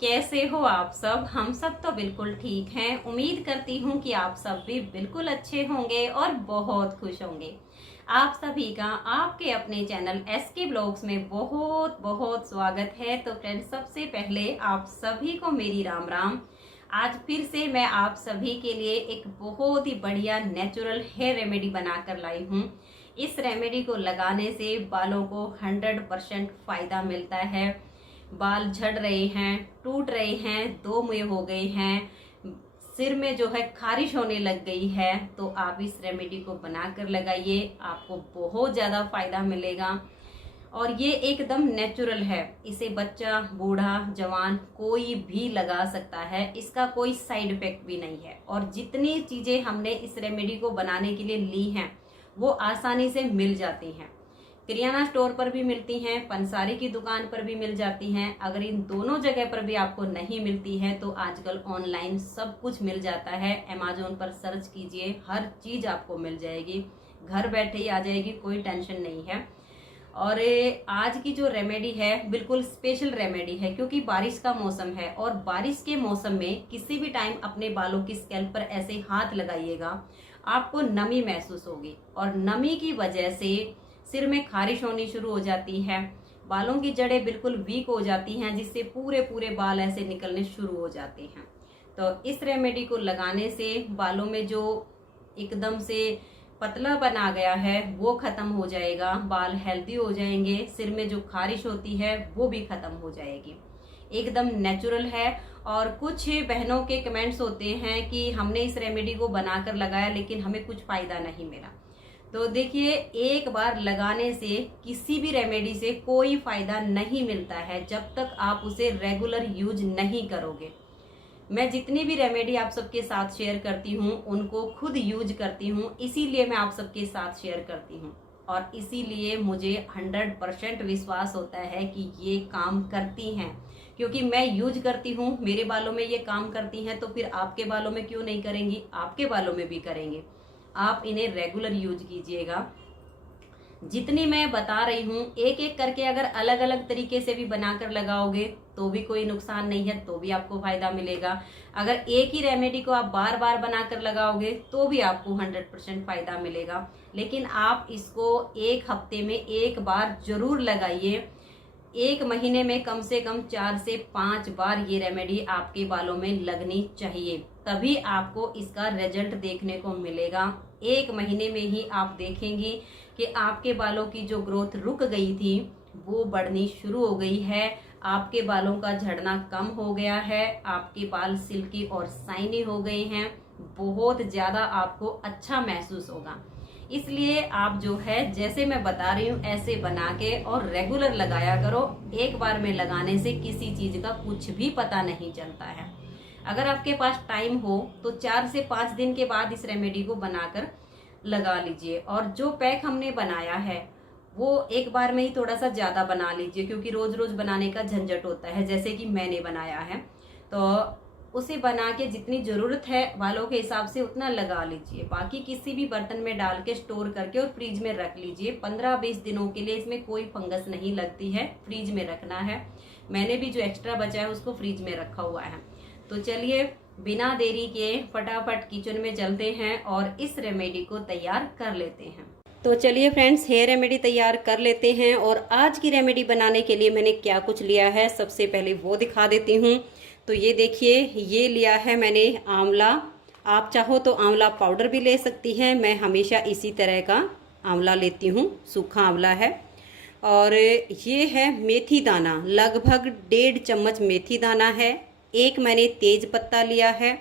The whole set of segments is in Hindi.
कैसे हो आप सब। हम सब तो बिल्कुल ठीक हैं। उम्मीद करती हूँ कि आप सब भी बिल्कुल अच्छे होंगे और बहुत खुश होंगे। आप सभी का आपके अपने चैनल एसके ब्लॉग्स में बहुत बहुत स्वागत है। तो फ्रेंड्स, सबसे पहले आप सभी को मेरी राम राम। आज फिर से मैं आप सभी के लिए एक बहुत ही बढ़िया नेचुरल हेयर रेमेडी बनाकर लाई हूँ। इस रेमेडी को लगाने से बालों को 100% फायदा मिलता है। बाल झड़ रहे हैं, टूट रहे हैं, दो मुंह हो गए हैं, सिर में जो है खारिश होने लग गई है, तो आप इस रेमेडी को बनाकर लगाइए। आपको बहुत ज्यादा फायदा मिलेगा और ये एकदम नेचुरल है। इसे बच्चा, बूढ़ा, जवान कोई भी लगा सकता है। इसका कोई साइड इफेक्ट भी नहीं है। और जितनी चीजें हमने इस रेमेडी को बनाने के लिए ली हैं वो आसानी से मिल जाती हैं। किराना स्टोर पर भी मिलती हैं, पंसारी की दुकान पर भी मिल जाती हैं। अगर इन दोनों जगह पर भी आपको नहीं मिलती है तो आजकल ऑनलाइन सब कुछ मिल जाता है। अमेज़न पर सर्च कीजिए, हर चीज आपको मिल जाएगी, घर बैठे ही आ जाएगी, कोई टेंशन नहीं है। और आज की जो रेमेडी है बिल्कुल स्पेशल रेमेडी है, क्योंकि बारिश का मौसम है और बारिश के मौसम में किसी भी टाइम अपने बालों की स्कैल्प पर ऐसे हाथ लगाइएगा, आपको नमी महसूस होगी और नमी की वजह से सिर में खारिश होनी शुरू हो जाती है, बालों की जड़ें बिल्कुल वीक हो जाती हैं, जिससे पूरे पूरे बाल ऐसे निकलने शुरू हो जाते हैं। तो इस रेमेडी को लगाने से बालों में जो एकदम से पतलापन आ गया है वो खत्म हो जाएगा, बाल हेल्दी हो जाएंगे, सिर में जो खारिश होती है वो भी खत्म हो जाएगी। एकदम नेचुरल है। और कुछ बहनों के कमेंट्स होते हैं कि हमने इस रेमेडी को बनाकर लगाया लेकिन हमें कुछ फायदा नहीं मिला। तो देखिए, एक बार लगाने से किसी भी रेमेडी से कोई फायदा नहीं मिलता है जब तक आप उसे रेगुलर यूज नहीं करोगे। मैं जितनी भी रेमेडी आप सबके साथ शेयर करती हूँ उनको खुद यूज करती हूँ, इसीलिए मैं आप सबके साथ शेयर करती हूँ और इसीलिए मुझे 100% विश्वास होता है कि ये काम करती हैं, क्योंकि मैं यूज करती हूँ, मेरे बालों में ये काम करती हैं, तो फिर आपके बालों में क्यों नहीं करेंगी, आपके बालों में भी करेंगे। आप इन्हें रेगुलर यूज कीजिएगा। जितनी मैं बता रही हूँ एक एक करके अगर अलग अलग तरीके से भी बनाकर लगाओगे तो भी कोई नुकसान नहीं है, तो भी आपको फायदा मिलेगा। अगर एक ही रेमेडी को आप बार बार बनाकर लगाओगे तो भी आपको 100% फायदा मिलेगा। लेकिन आप इसको एक हफ्ते में एक बार जरूर लगाइए। एक महीने में कम से कम 4 से 5 बार ये रेमेडी आपके बालों में लगनी चाहिए, तभी आपको इसका रिजल्ट देखने को मिलेगा। एक महीने में ही आप देखेंगी कि आपके बालों की जो ग्रोथ रुक गई थी वो बढ़नी शुरू हो गई है, आपके बालों का झड़ना कम हो गया है, आपके बाल सिल्की और शाइनी हो गए हैं, बहुत ज्यादा आपको अच्छा महसूस होगा। इसलिए आप जो है जैसे मैं बता रही हूँ ऐसे बना के और रेगुलर लगाया करो। एक बार में लगाने से किसी चीज का कुछ भी पता नहीं चलता है। अगर आपके पास टाइम हो तो 4 से 5 दिन के बाद इस रेमेडी को बनाकर लगा लीजिए। और जो पैक हमने बनाया है वो एक बार में ही थोड़ा सा ज्यादा बना लीजिए, क्योंकि रोज रोज बनाने का झंझट होता है, जैसे कि मैंने बनाया है। तो उसे बना के जितनी जरूरत है बालों के हिसाब से उतना लगा लीजिए। बाकी किसी भी बर्तन में डाल के स्टोर करके और फ्रिज में रख लीजिए 15-20 दिनों के लिए। इसमें कोई फंगस नहीं लगती है, फ्रिज में रखना है। मैंने भी जो एक्स्ट्रा बचा है उसको फ्रिज में रखा हुआ है। तो चलिए बिना देरी के फटाफट किचन में चलते हैं और इस रेमेडी को तैयार कर लेते हैं। तो चलिए फ्रेंड्स, हेयर रेमेडी तैयार कर लेते हैं। और आज की रेमेडी बनाने के लिए मैंने क्या कुछ लिया है सबसे पहले वो दिखा देती हूँ। तो ये देखिए, ये लिया है मैंने आंवला। आप चाहो तो आंवला पाउडर भी ले सकती हैं, मैं हमेशा इसी तरह का आंवला लेती हूँ, सूखा आंवला है। और ये है मेथी दाना, लगभग 1.5 चम्मच मेथी दाना है। एक मैंने तेज पत्ता लिया है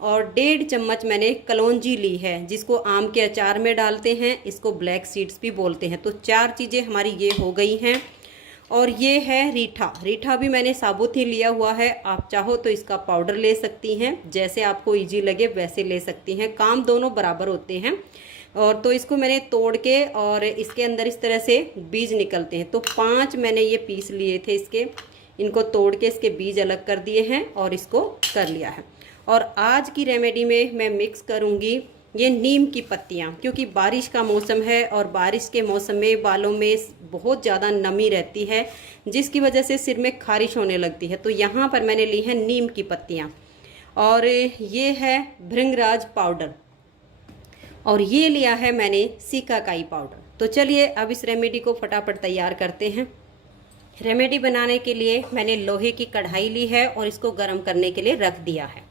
और 1.5 चम्मच मैंने कलौंजी ली है, जिसको आम के अचार में डालते हैं, इसको ब्लैक सीड्स भी बोलते हैं। तो 4 चीज़ें हमारी ये हो गई हैं। और ये है रीठा, रीठा भी मैंने साबुत ही लिया हुआ है। आप चाहो तो इसका पाउडर ले सकती हैं, जैसे आपको इजी लगे वैसे ले सकती हैं, काम दोनों बराबर होते हैं। और तो इसको मैंने तोड़ के और इसके अंदर इस तरह से बीज निकलते हैं, तो 5 मैंने ये पीस लिए थे इसके, इनको तोड़ के इसके बीज अलग कर दिए हैं और इसको कर लिया है। और आज की रेमेडी में मैं मिक्स करूँगी ये नीम की पत्तियाँ, क्योंकि बारिश का मौसम है और बारिश के मौसम में बालों में बहुत ज़्यादा नमी रहती है, जिसकी वजह से सिर में खारिश होने लगती है। तो यहाँ पर मैंने ली है नीम की पत्तियाँ, और ये है भृंगराज पाउडर, और ये लिया है मैंने सिकाकाई पाउडर। तो चलिए अब इस रेमेडी को फटाफट तैयार करते हैं। रेमेडी बनाने के लिए मैंने लोहे की कढ़ाई ली है और इसको गर्म करने के लिए रख दिया है।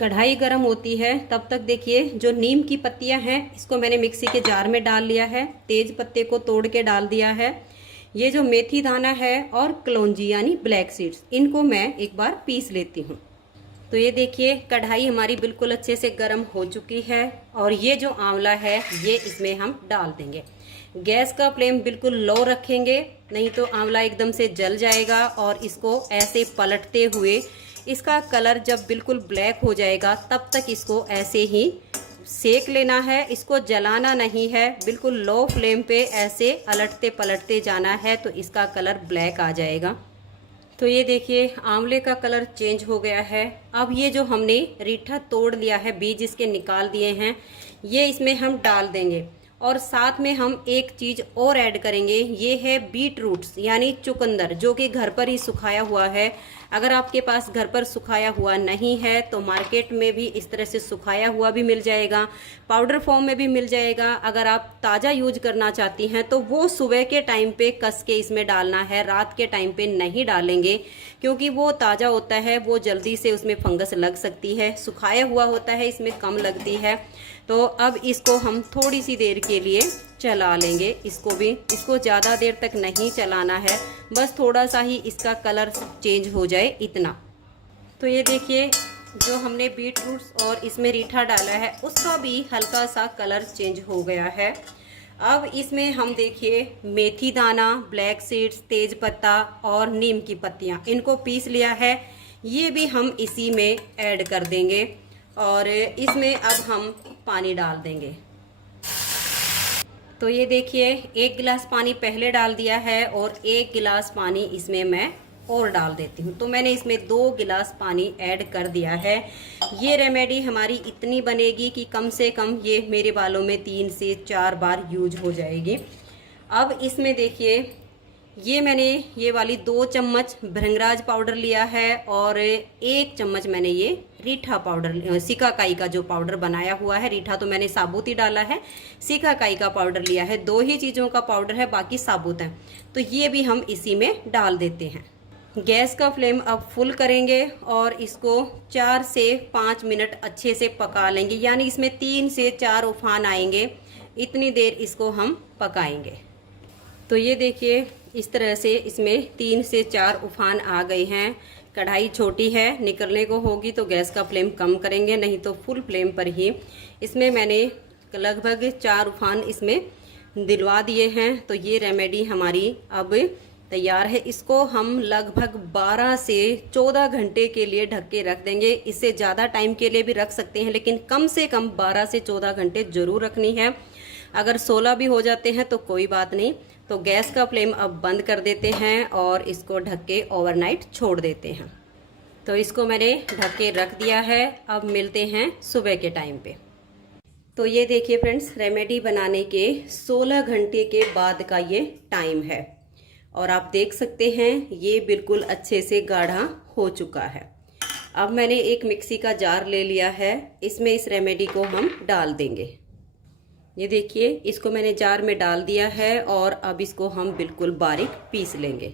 कढ़ाई गर्म होती है तब तक देखिए जो नीम की पत्तियां हैं इसको मैंने मिक्सी के जार में डाल लिया है। तेज पत्ते को तोड़ के डाल दिया है। ये जो मेथी दाना है और कलौंजी यानी ब्लैक सीड्स, इनको मैं एक बार पीस लेती हूँ। तो ये देखिए कढ़ाई हमारी बिल्कुल अच्छे से गर्म हो चुकी है, और ये जो आंवला है ये इसमें हम डाल देंगे। गैस का फ्लेम बिल्कुल लो रखेंगे, नहीं तो आंवला एकदम से जल जाएगा। और इसको ऐसे पलटते हुए इसका कलर जब बिल्कुल ब्लैक हो जाएगा तब तक इसको ऐसे ही सेक लेना है। इसको जलाना नहीं है, बिल्कुल लो फ्लेम पे ऐसे अलटते पलटते जाना है, तो इसका कलर ब्लैक आ जाएगा। तो ये देखिए आंवले का कलर चेंज हो गया है। अब ये जो हमने रीठा तोड़ लिया है, बीज इसके निकाल दिए हैं, ये इसमें हम डाल देंगे। और साथ में हम एक चीज़ और ऐड करेंगे, ये है बीट रूट्स यानी चुकंदर, जो कि घर पर ही सुखाया हुआ है। अगर आपके पास घर पर सुखाया हुआ नहीं है तो मार्केट में भी इस तरह से सुखाया हुआ भी मिल जाएगा, पाउडर फॉर्म में भी मिल जाएगा। अगर आप ताज़ा यूज करना चाहती हैं तो वो सुबह के टाइम पे कस के इसमें डालना है, रात के टाइम पे नहीं डालेंगे, क्योंकि वो ताज़ा होता है, वो जल्दी से उसमें फंगस लग सकती है। सुखाया हुआ होता है, इसमें कम लगती है। तो अब इसको हम थोड़ी सी देर के लिए चला लेंगे। इसको ज़्यादा देर तक नहीं चलाना है, बस थोड़ा सा ही इसका कलर चेंज हो जाए इतना। तो ये देखिए जो हमने बीट रूट्स और इसमें रीठा डाला है उसका भी हल्का सा कलर चेंज हो गया है। अब इसमें हम देखिए मेथी दाना, ब्लैक सीड्स, तेज पत्ता और नीम की पत्तियाँ, इनको पीस लिया है, ये भी हम इसी में ऐड कर देंगे। और इसमें अब हम पानी डाल देंगे। तो ये देखिए 1 गिलास पानी पहले डाल दिया है और 1 गिलास पानी इसमें मैं और डाल देती हूँ। तो मैंने इसमें 2 गिलास पानी ऐड कर दिया है। ये रेमेडी हमारी इतनी बनेगी कि कम से कम ये मेरे बालों में 3 से 4 बार यूज हो जाएगी। अब इसमें देखिए ये मैंने ये वाली 2 चम्मच भृंगराज पाउडर लिया है और 1 चम्मच मैंने ये रीठा पाउडर, सिकाकाई का जो पाउडर बनाया हुआ है। रीठा तो मैंने साबुत ही डाला है, सिकाकाई का पाउडर लिया है। 2 ही चीज़ों का पाउडर है, बाकी साबुत है। तो ये भी हम इसी में डाल देते हैं। गैस का फ्लेम अब फुल करेंगे और इसको 4 से 5 मिनट अच्छे से पका लेंगे, यानी इसमें 3 से 4 उफान आएंगे, इतनी देर इसको हम पकाएंगे। तो ये देखिए इस तरह से इसमें 3 से 4 उफान आ गए हैं। कढ़ाई छोटी है, निकलने को होगी तो गैस का फ्लेम कम करेंगे, नहीं तो फुल फ्लेम पर ही। इसमें मैंने लगभग 4 उफान इसमें दिलवा दिए हैं। तो ये रेमेडी हमारी अब तैयार है। इसको हम लगभग 12 से 14 घंटे के लिए ढक के रख देंगे। इससे ज़्यादा टाइम के लिए भी रख सकते हैं, लेकिन कम से कम 12 से 14 घंटे जरूर रखनी है। अगर 16 भी हो जाते हैं तो कोई बात नहीं। तो गैस का फ्लेम अब बंद कर देते हैं और इसको ढक के ओवरनाइट छोड़ देते हैं। तो इसको मैंने ढक के रख दिया है। अब मिलते हैं सुबह के टाइम पे। तो ये देखिए फ्रेंड्स, रेमेडी बनाने के 16 घंटे के बाद का ये टाइम है और आप देख सकते हैं ये बिल्कुल अच्छे से गाढ़ा हो चुका है। अब मैंने एक मिक्सी का जार ले लिया है, इसमें इस रेमेडी को हम डाल देंगे। ये देखिए इसको मैंने जार में डाल दिया है और अब इसको हम बिल्कुल बारीक पीस लेंगे।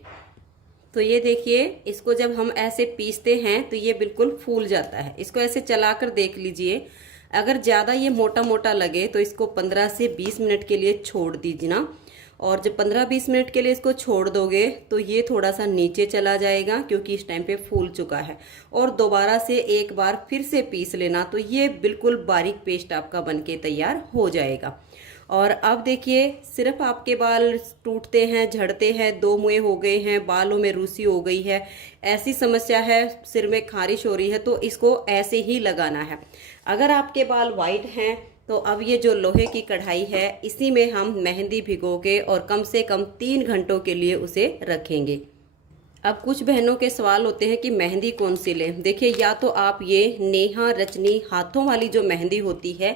तो ये देखिए इसको जब हम ऐसे पीसते हैं तो ये बिल्कुल फूल जाता है। इसको ऐसे चलाकर देख लीजिए, अगर ज़्यादा ये मोटा मोटा लगे तो इसको 15 से 20 मिनट के लिए छोड़ दीजिए ना। और जब 15-20 मिनट के लिए इसको छोड़ दोगे तो ये थोड़ा सा नीचे चला जाएगा, क्योंकि इस टाइम पे फूल चुका है। और दोबारा से एक बार फिर से पीस लेना, तो ये बिल्कुल बारीक पेस्ट आपका बनके तैयार हो जाएगा। और अब देखिए सिर्फ आपके बाल टूटते हैं, झड़ते हैं, 2 मुँहे हो गए हैं, बालों में रूसी हो गई है, ऐसी समस्या है, सिर में खारिश हो रही है, तो इसको ऐसे ही लगाना है। अगर आपके बाल वाइट हैं तो अब ये जो लोहे की कढ़ाई है इसी में हम मेहंदी भिगो के और कम से कम 3 घंटों के लिए उसे रखेंगे। अब कुछ बहनों के सवाल होते हैं कि मेहंदी कौन सी लें। देखिए या तो आप ये नेहा रचनी हाथों वाली जो मेहंदी होती है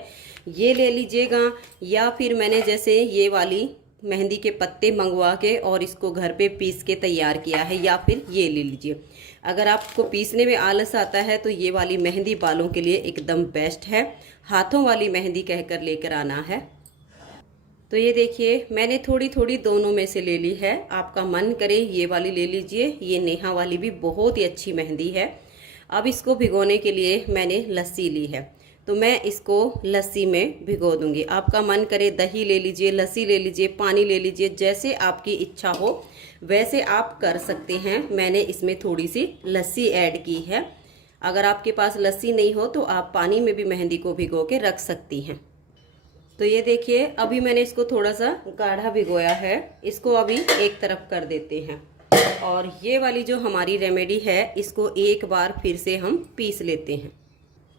ये ले लीजिएगा, या फिर मैंने जैसे ये वाली मेहंदी के पत्ते मंगवा के और इसको घर पे पीस के तैयार किया है, या फिर ये ले लीजिए। अगर आपको पीसने में आलस आता है तो ये वाली मेहंदी बालों के लिए एकदम बेस्ट है। हाथों वाली मेहंदी कहकर लेकर आना है। तो ये देखिए मैंने थोड़ी थोड़ी दोनों में से ले ली है। आपका मन करे ये वाली ले लीजिए, ये नेहा वाली भी बहुत ही अच्छी मेहंदी है। अब इसको भिगोने के लिए मैंने लस्सी ली है, तो मैं इसको लस्सी में भिगो दूंगी। आपका मन करे दही ले लीजिए, लस्सी ले लीजिए, पानी ले लीजिए, जैसे आपकी इच्छा हो वैसे आप कर सकते हैं। मैंने इसमें थोड़ी सी लस्सी ऐड की है। अगर आपके पास लस्सी नहीं हो तो आप पानी में भी मेहंदी को भिगो के रख सकती हैं। तो ये देखिए अभी मैंने इसको थोड़ा सा गाढ़ा भिगोया है, इसको अभी एक तरफ कर देते हैं। और ये वाली जो हमारी रेमेडी है इसको एक बार फिर से हम पीस लेते हैं।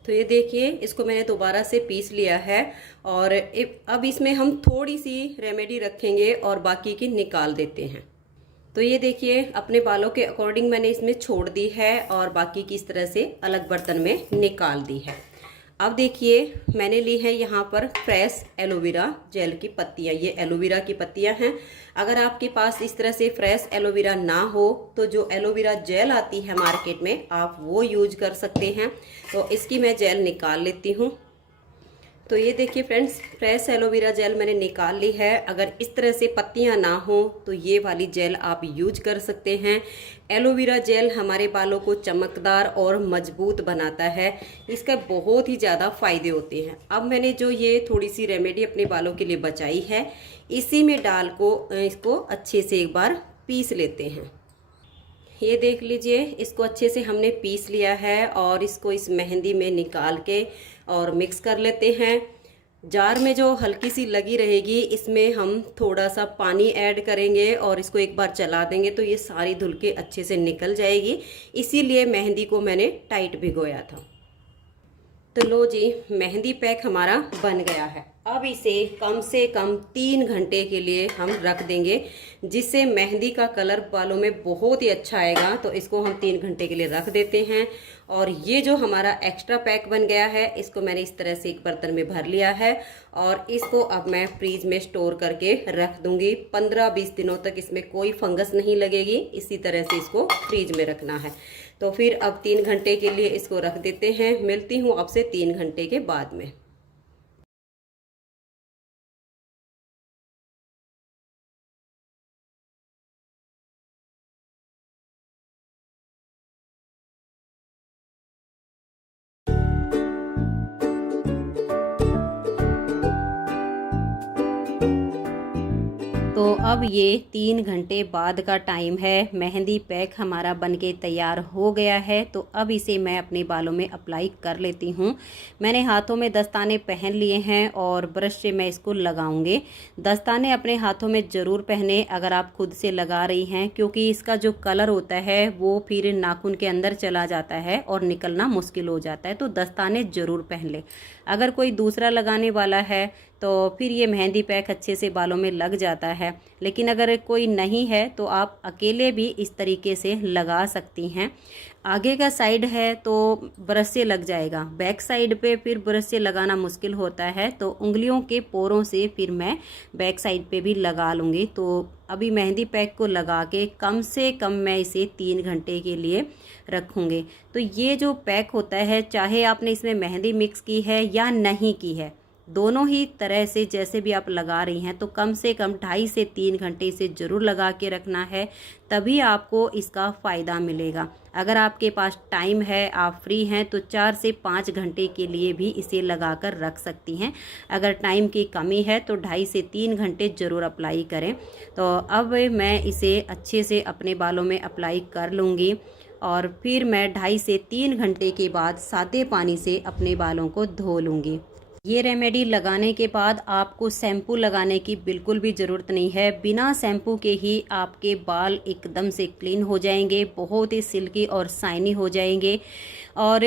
तो ये देखिए इसको मैंने दोबारा से पीस लिया है, और अब इसमें हम थोड़ी सी रेमेडी रखेंगे और बाकी की निकाल देते हैं। तो ये देखिए अपने बालों के अकॉर्डिंग मैंने इसमें छोड़ दी है और बाकी की इस तरह से अलग बर्तन में निकाल दी है। अब देखिए मैंने ली है यहाँ पर फ्रेश एलोवेरा जेल की पत्तियाँ। ये एलोवेरा की पत्तियाँ हैं। अगर आपके पास इस तरह से फ्रेश एलोवेरा ना हो तो जो एलोवेरा जेल आती है मार्केट में आप वो यूज कर सकते हैं। तो इसकी मैं जेल निकाल लेती हूँ। तो ये देखिए फ्रेंड्स फ्रेश एलोवेरा जेल मैंने निकाल ली है। अगर इस तरह से पत्तियां ना हो तो ये वाली जेल आप यूज कर सकते हैं। एलोवेरा जेल हमारे बालों को चमकदार और मजबूत बनाता है। इसका बहुत ही ज़्यादा फायदे होते हैं। अब मैंने जो ये थोड़ी सी रेमेडी अपने बालों के लिए बचाई है इसी में डाल को इसको अच्छे से एक बार पीस लेते हैं। ये देख लीजिए इसको अच्छे से हमने पीस लिया है और इसको इस मेहंदी में निकाल के और मिक्स कर लेते हैं। जार में जो हल्की सी लगी रहेगी इसमें हम थोड़ा सा पानी ऐड करेंगे और इसको एक बार चला देंगे तो ये सारी धुल के अच्छे से निकल जाएगी। इसीलिए मेहंदी को मैंने टाइट भिगोया था। तो लो जी मेहंदी पैक हमारा बन गया है। अब इसे कम से कम 3 घंटे के लिए हम रख देंगे, जिससे मेहंदी का कलर बालों में बहुत ही अच्छा आएगा। तो इसको हम 3 घंटे के लिए रख देते हैं। और ये जो हमारा एक्स्ट्रा पैक बन गया है इसको मैंने इस तरह से एक बर्तन में भर लिया है और इसको अब मैं फ्रीज में स्टोर करके रख दूंगी। 15-20 दिनों तक इसमें कोई फंगस नहीं लगेगी। इसी तरह से इसको फ्रीज में रखना है। तो फिर अब 3 घंटे के लिए इसको रख देते हैं। मिलती हूँ आपसे 3 घंटे के बाद में। तो अब ये 3 घंटे बाद का टाइम है। मेहंदी पैक हमारा बनके तैयार हो गया है। तो अब इसे मैं अपने बालों में अप्लाई कर लेती हूँ। मैंने हाथों में दस्ताने पहन लिए हैं और ब्रश से मैं इसको लगाऊंगी। दस्ताने अपने हाथों में ज़रूर पहने अगर आप खुद से लगा रही हैं, क्योंकि इसका जो कलर होता है वो फिर नाखून के अंदर चला जाता है और निकलना मुश्किल हो जाता है। तो दस्ताने ज़रूर पहन ले। अगर कोई दूसरा लगाने वाला है तो फिर ये मेहंदी पैक अच्छे से बालों में लग जाता है। लेकिन अगर कोई नहीं है तो आप अकेले भी इस तरीके से लगा सकती हैं। आगे का साइड है तो ब्रश से लग जाएगा, बैक साइड पे फिर ब्रश से लगाना मुश्किल होता है। तो उंगलियों के पोरों से फिर मैं बैक साइड पे भी लगा लूँगी। तो अभी मेहंदी पैक को लगा के कम से कम मैं इसे 3 घंटे के लिए रखूँगी। तो ये जो पैक होता है, चाहे आपने इसमें मेहंदी मिक्स की है या नहीं की है, दोनों ही तरह से जैसे भी आप लगा रही हैं, तो कम से कम 2.5 से 3 घंटे इसे ज़रूर लगा के रखना है, तभी आपको इसका फ़ायदा मिलेगा। अगर आपके पास टाइम है, आप फ्री हैं, तो 4 से 5 घंटे के लिए भी इसे लगा कर रख सकती हैं। अगर टाइम की कमी है तो 2.5 से 3 घंटे ज़रूर अप्लाई करें। तो अब मैं इसे अच्छे से अपने बालों में अप्लाई कर लूँगी और फिर मैं 2.5 से 3 घंटे के बाद सादे पानी से अपने बालों को धो लूँगी। ये रेमेडी लगाने के बाद आपको शैम्पू लगाने की बिल्कुल भी ज़रूरत नहीं है। बिना शैम्पू के ही आपके बाल एकदम से क्लीन हो जाएंगे, बहुत ही सिल्की और शाइनी हो जाएंगे। और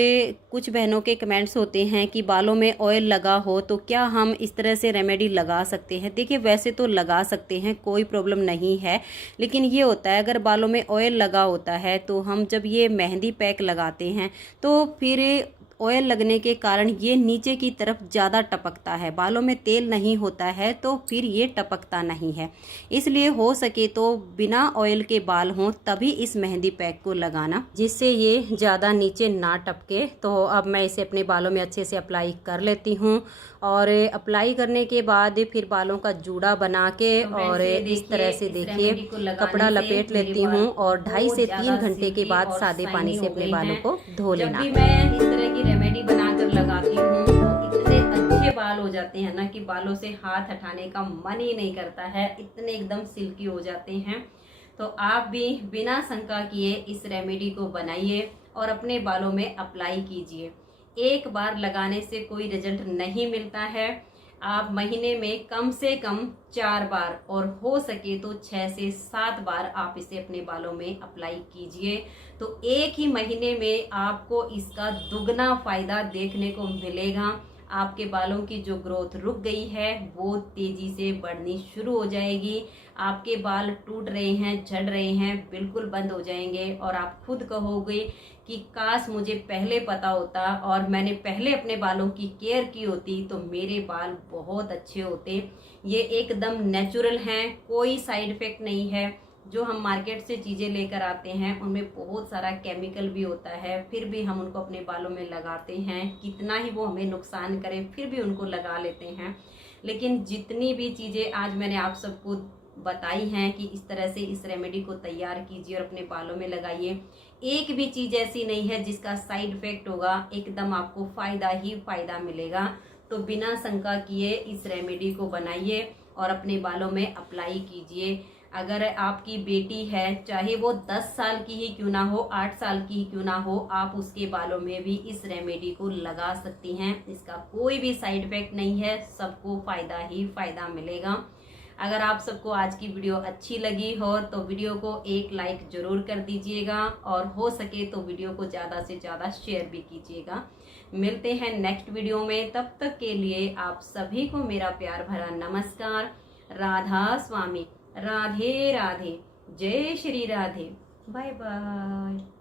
कुछ बहनों के कमेंट्स होते हैं कि बालों में ऑयल लगा हो तो क्या हम इस तरह से रेमेडी लगा सकते हैं। देखिए वैसे तो लगा सकते हैं, कोई प्रॉब्लम नहीं है, लेकिन ये होता है अगर बालों में ऑयल लगा होता है तो हम जब ये मेहंदी पैक लगाते हैं तो फिर ऑयल लगने के कारण ये नीचे की तरफ ज़्यादा टपकता है। बालों में तेल नहीं होता है तो फिर ये टपकता नहीं है। इसलिए हो सके तो बिना ऑयल के बाल हों तभी इस मेहंदी पैक को लगाना, जिससे ये ज़्यादा नीचे ना टपके। तो अब मैं इसे अपने बालों में अच्छे से अप्लाई कर लेती हूँ और अप्लाई करने के बाद फिर बालों का जूड़ा बना के और इस तरह से देखिए कपड़ा लपेट लेती हूँ और 2.5 से 3 घंटे के बाद सादे पानी से अपने बालों को धो लेना। जब भी मैं इस तरह की रेमेडी बनाकर लगाती हूँ तो इतने अच्छे बाल हो जाते हैं ना कि बालों से हाथ हटाने का मन ही नहीं करता है, इतने एकदम सिल्की हो जाते हैं। तो आप भी बिना शंका किए इस रेमेडी को बनाइए और अपने बालों में अप्लाई कीजिए। एक बार लगाने से कोई रिजल्ट नहीं मिलता है, आप महीने में कम से कम 4 बार और हो सके तो 6 से 7 बार आप इसे अपने बालों में अप्लाई कीजिए। तो एक ही महीने में आपको इसका दुगना फायदा देखने को मिलेगा। आपके बालों की जो ग्रोथ रुक गई है वो तेजी से बढ़नी शुरू हो जाएगी। आपके बाल टूट रहे हैं, झड़ रहे हैं, बिल्कुल बंद हो जाएंगे और आप खुद कहोगे कि काश मुझे पहले पता होता और मैंने पहले अपने बालों की केयर की होती तो मेरे बाल बहुत अच्छे होते। ये एकदम नेचुरल हैं, कोई साइड इफेक्ट नहीं है। जो हम मार्केट से चीज़ें लेकर आते हैं उनमें बहुत सारा केमिकल भी होता है, फिर भी हम उनको अपने बालों में लगाते हैं। कितना ही वो हमें नुकसान करे फिर भी उनको लगा लेते हैं। लेकिन जितनी भी चीज़ें आज मैंने आप सबको बताई हैं कि इस तरह से इस रेमेडी को तैयार कीजिए और अपने बालों में लगाइए, एक भी चीज़ ऐसी नहीं है जिसका साइड इफेक्ट होगा, एकदम आपको फ़ायदा ही फ़ायदा मिलेगा। तो बिना शंका किए इस रेमेडी को बनाइए और अपने बालों में अप्लाई कीजिए। अगर आपकी बेटी है, चाहे वो 10 साल की ही क्यों ना हो, 8 साल की ही क्यों ना हो, आप उसके बालों में भी इस रेमेडी को लगा सकती हैं। इसका कोई भी साइड इफेक्ट नहीं है, सबको फ़ायदा ही फ़ायदा मिलेगा। अगर आप सबको आज की वीडियो अच्छी लगी हो तो वीडियो को एक लाइक जरूर कर दीजिएगा और हो सके तो वीडियो को ज़्यादा से ज़्यादा शेयर भी कीजिएगा। मिलते हैं नेक्स्ट वीडियो में, तब तक के लिए आप सभी को मेरा प्यार भरा नमस्कार। राधा स्वामी, राधे राधे, जय श्री राधे, बाय बाय।